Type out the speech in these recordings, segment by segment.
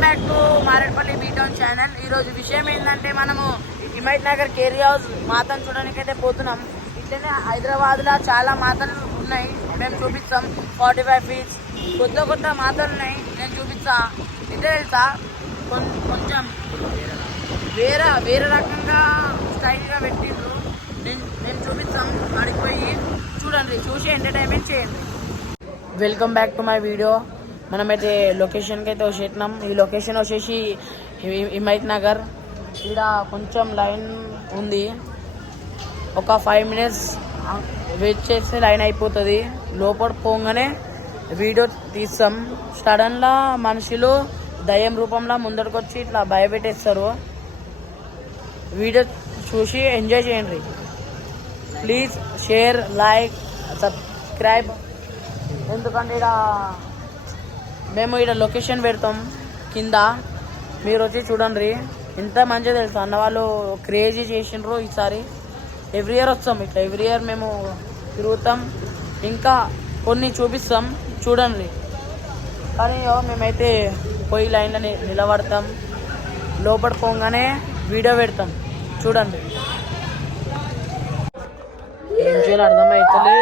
Welcome back to Marredpally B town channel. ఈరోజు విషయం ఏంటంటే మనము హిమాయత్ నగర్ కేరీ హౌస్ మాతను చూడడానికైతే పోతున్నాం. ఇట్లనే హైదరాబాద్లో చాలా మాతలు ఉన్నాయి, మేము చూపిస్తాం. 45 ఫీట్స్ కొత్త మాతలు ఉన్నాయి, నేను చూపిస్తా. ఇదే తెలుసా, కొంచెం వేరే రకంగా స్టైల్గా పెట్టిండ్రు. నేను చూపిస్తాం, అడిగి పోయి చూడండి, చూసి ఎంటర్టైన్మెంట్ చేయండి. Welcome back to my video. మనమైతే లొకేషన్కి అయితే వచ్చేసినాం. ఈ లొకేషన్ వచ్చేసి హిమాయత్ నగర్. ఇక్కడ కొంచెం లైన్ ఉంది, ఒక 5 మినిట్స్ వెయిట్ చేస్తే లైన్ అయిపోతుంది. లోపల పోగానే వీడియో తీస్తాం. సడన్గా మనుషులు దయ్యం రూపంలో ముందరికి వచ్చి ఇట్లా భయపెట్టేస్తారు. వీడియో చూసి ఎంజాయ్ చేయండి. Please share, like, subscribe. ఎందుకంటే మేము ఇక్కడ లొకేషన్ పెడతాం కింద, మీరు వచ్చి చూడండి. ఎంత మంచిగా తెలుసు, అన్న వాళ్ళు క్రేజీ చేసిండ్రు ఈసారి. ఎవ్రీ ఇయర్ వస్తాం ఇట్లా, ఎవ్రీ ఇయర్ మేము తిరుగుతాం. ఇంకా కొన్ని చూపిస్తాం, చూడండి. కానీ మేమైతే పోయి లైన్లో నిలబడతాం. లోపల పోగానే వీడియో పెడతాం, చూడండి. ఏం చేయాలి అర్థమవుతలే.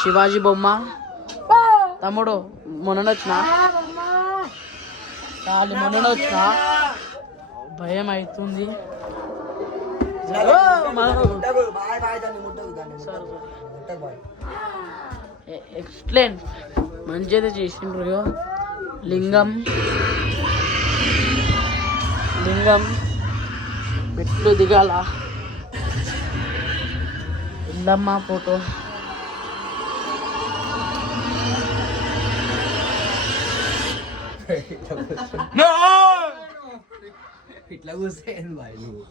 శివాజీ బొమ్మ తమ్ముడు మొన్న వచ్చిన భయం అవుతుంది. ఎక్స్ప్లెయిన్ మంచిగా చేసిండ్రు. లింగం మెట్లు దిగాల. ఉందమ్మ ఫోటో. ఇట్లా కూర్చే బాయ్ నువ్వు.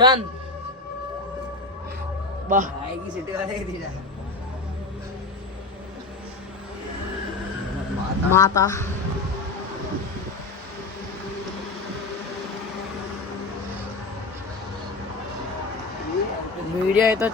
డన్ బా. మాత వీడియో అయితే